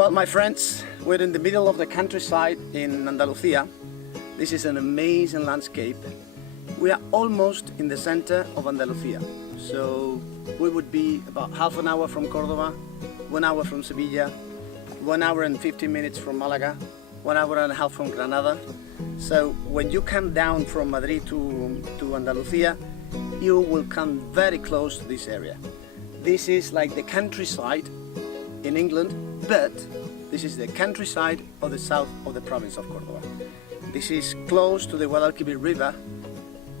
Well, my friends, we're in the middle of the countryside in Andalusia. This is an amazing landscape. We are almost in the center of Andalusia. So we would be about half an hour from Cordoba, 1 hour from Sevilla, 1 hour and 15 minutes from Malaga, 1 hour and a half from Granada. So when you come down from Madrid to Andalusia, you will come very close to this area. This is like the countryside in England, but this is the countryside of the south of the province of Cordoba. This is close to the Guadalquivir River,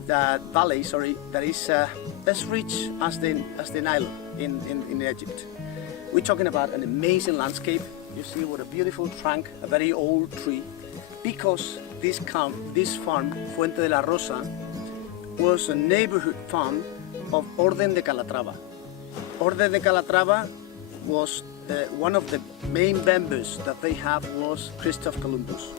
that valley, that is as rich as the Nile in Egypt. We're talking about an amazing landscape. You see what a beautiful trunk, a very old tree, because this farm, Fuente de la Rosa, was a neighborhood farm of Orden de Calatrava. Orden de Calatrava was one of the main members that they have was Christoph Columbus.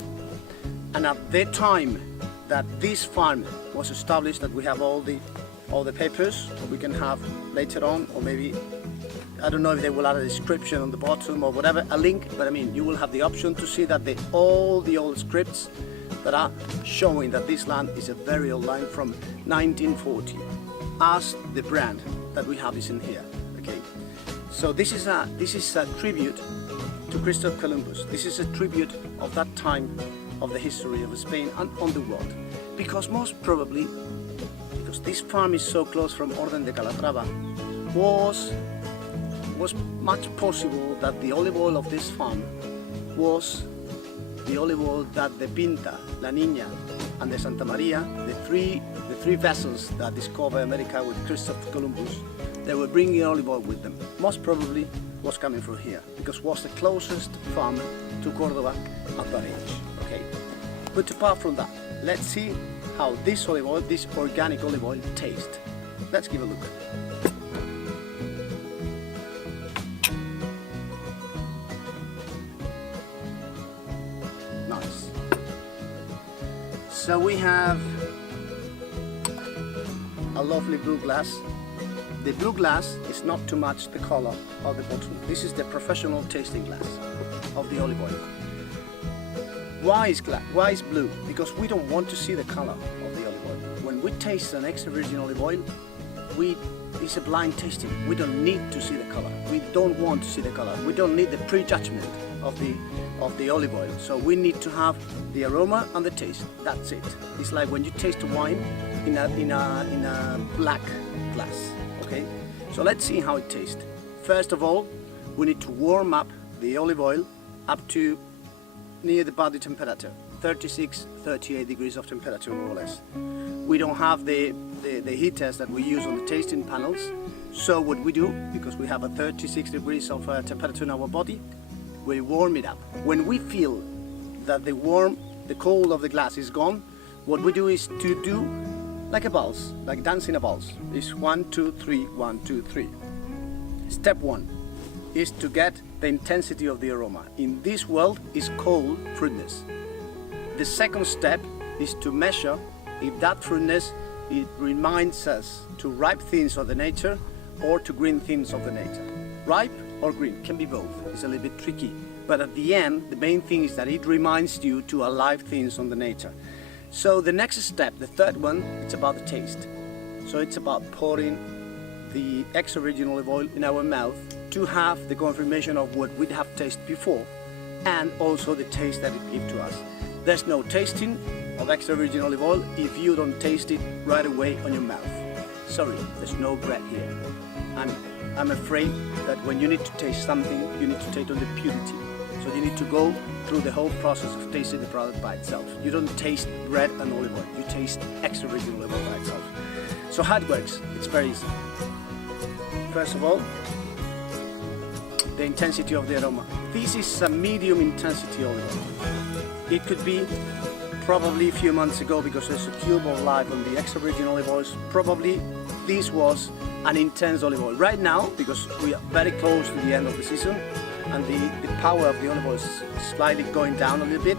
And at the time that this farm was established, that we have all the papers we can have later on, or maybe, I don't know if they will add a description on the bottom or whatever, a link, but I mean, you will have the option to see that all the old scripts that are showing that this land is a very old land from 1940, as the brand that we have is in here. Okay, so this is a tribute to Christoph Columbus. This is a tribute of that time of the history of Spain and on the world, because most probably, because this farm is so close from Orden de Calatrava, was much possible that the olive oil of this farm was the olive oil that the Pinta, La Niña and the Santa Maria, the three vessels that discovered America with Christopher Columbus, they were bringing olive oil with them. Most probably was coming from here, because it was the closest farm to Cordoba at that age. Okay, but apart from that, let's see how this olive oil, this organic olive oil, tastes. Let's give a look. Nice. So we have a lovely blue glass. The blue glass is not too much the color of the bottle. This is the professional tasting glass of the olive oil. Why is blue? Because we don't want to see the color of the olive oil. When we taste an extra virgin olive oil, it's a blind tasting. We don't need to see the color. We don't want to see the color. We don't need the prejudgment of the olive oil. So we need to have the aroma and the taste. That's it. It's like when you taste wine in a black glass. Okay, so let's see how it tastes. First of all, we need to warm up the olive oil up to near the body temperature, 36-38 degrees of temperature, more or less. We don't have the heaters that we use on the tasting panels, so what we do, because we have a 36 degrees of temperature in our body, we warm it up. When we feel that the cold of the glass is gone, what we do is to do like a valse, like dancing a valse. It's 1, 2, 3, 1, 2, 3. Step 1 is to get the intensity of the aroma. In this world is called fruitness. The second step is to measure if that fruitness, it reminds us to ripe things of the nature or to green things of the nature. Ripe or green, can be both. It's a little bit tricky, but at the end, the main thing is that it reminds you to alive things on the nature. So the next step, the third one, it's about the taste. So it's about pouring the extra virgin olive oil in our mouth to have the confirmation of what we'd have tasted before, and also the taste that it gives to us. There's no tasting of extra virgin olive oil if you don't taste it right away on your mouth. Sorry, there's no bread here. I'm afraid that when you need to taste something, you need to taste on the purity. So you need to go through the whole process of tasting the product by itself. You don't taste bread and olive oil, you taste extra virgin olive oil by itself. So how it works, it's very easy. First of all, the intensity of the aroma. This is a medium intensity olive oil. It could be probably a few months ago, because there's a cube of life on the extra virgin olive oils, probably this was an intense olive oil. Right now, because we are very close to the end of the season, and the power of the olive oil is slightly going down a little bit.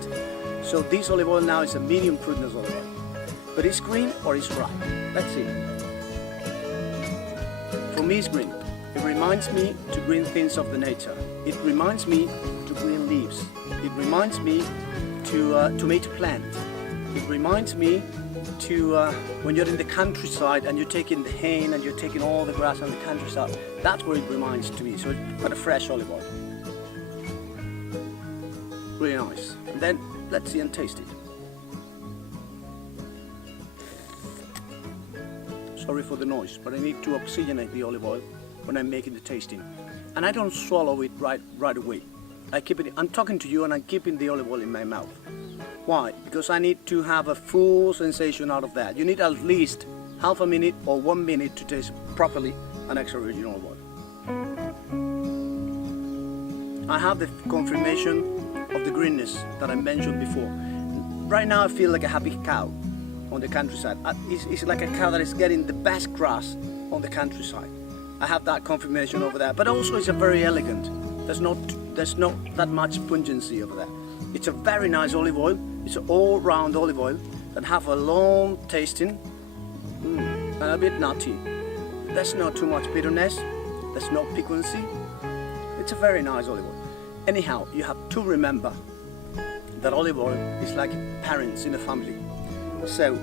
So this olive oil now is a medium fruitness olive oil. But it's green or it's ripe. Let's see. For me it's green. It reminds me to green things of the nature. It reminds me to to green leaves. It reminds me to tomato plant. It reminds me to when you're in the countryside and you're taking the hay and you're taking all the grass on the countryside. That's what it reminds to me. So it's got a fresh olive oil. Really nice. And then let's see and taste it. Sorry for the noise, but I need to oxygenate the olive oil when I'm making the tasting. And I don't swallow it right away. I'm talking to you and I'm keeping the olive oil in my mouth. Why? Because I need to have a full sensation out of that. You need at least half a minute or 1 minute to taste properly an extra virgin olive oil. I have the confirmation of the greenness that I mentioned before. Right now I feel like a happy cow on the countryside. It's like a cow that is getting the best grass on the countryside. I have that confirmation over there, but also it's a very elegant. There's not that much pungency over there. It's a very nice olive oil. It's an all-round olive oil that have a long tasting and a bit nutty. There's not too much bitterness. There's no piquancy. It's a very nice olive oil. Anyhow, you have to remember that olive oil is like parents in a family. So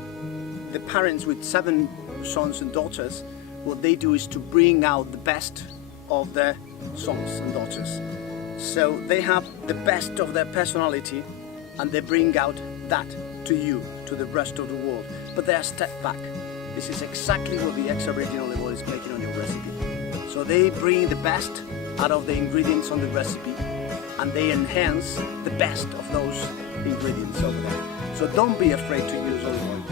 the parents with 7 sons and daughters, what they do is to bring out the best of their sons and daughters. So they have the best of their personality and they bring out that to you, to the rest of the world. But they are step back. This is exactly what the extra virgin olive oil is making on your recipe. So they bring the best out of the ingredients on the recipe and they enhance the best of those ingredients over there. So don't be afraid to use olive oil.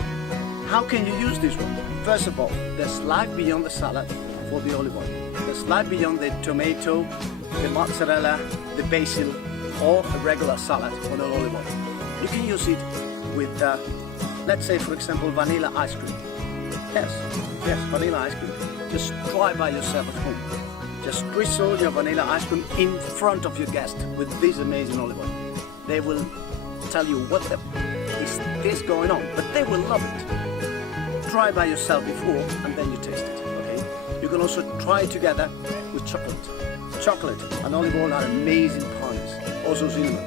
How can you use this one? First of all, there's life beyond the salad for the olive oil. There's life beyond the tomato, the mozzarella, the basil, or a regular salad on an olive oil. You can use it with, let's say for example, vanilla ice cream. Yes, vanilla ice cream. Just try by yourself at home. Just drizzle your vanilla ice cream in front of your guest with this amazing olive oil. They will tell you what is this going on, but they will love it. Try by yourself before and then you taste it, okay? You can also try it together with chocolate. Chocolate and olive oil are amazing puns, also cinnamon.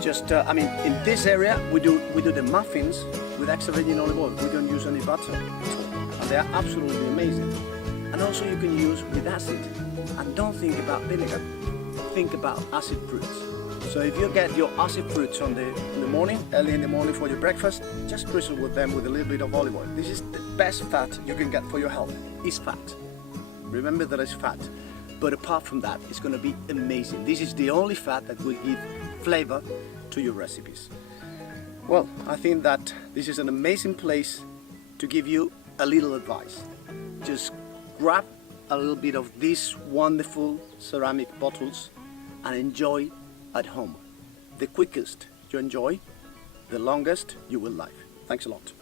Just, in this area we do the muffins with extra virgin olive oil. We don't use any butter at all, and they are absolutely amazing. And also you can use with acid. And don't think about vinegar, think about acid fruits. So if you get your acid fruits in the morning, early in the morning for your breakfast, just drizzle with them with a little bit of olive oil. This is the best fat you can get for your health, is fat. Remember that it's fat. But apart from that, it's going to be amazing. This is the only fat that will give flavor to your recipes. Well, I think that this is an amazing place to give you a little advice. Just grab a little bit of these wonderful ceramic bottles and enjoy at home. The quickest you enjoy, the longest you will live. Thanks a lot.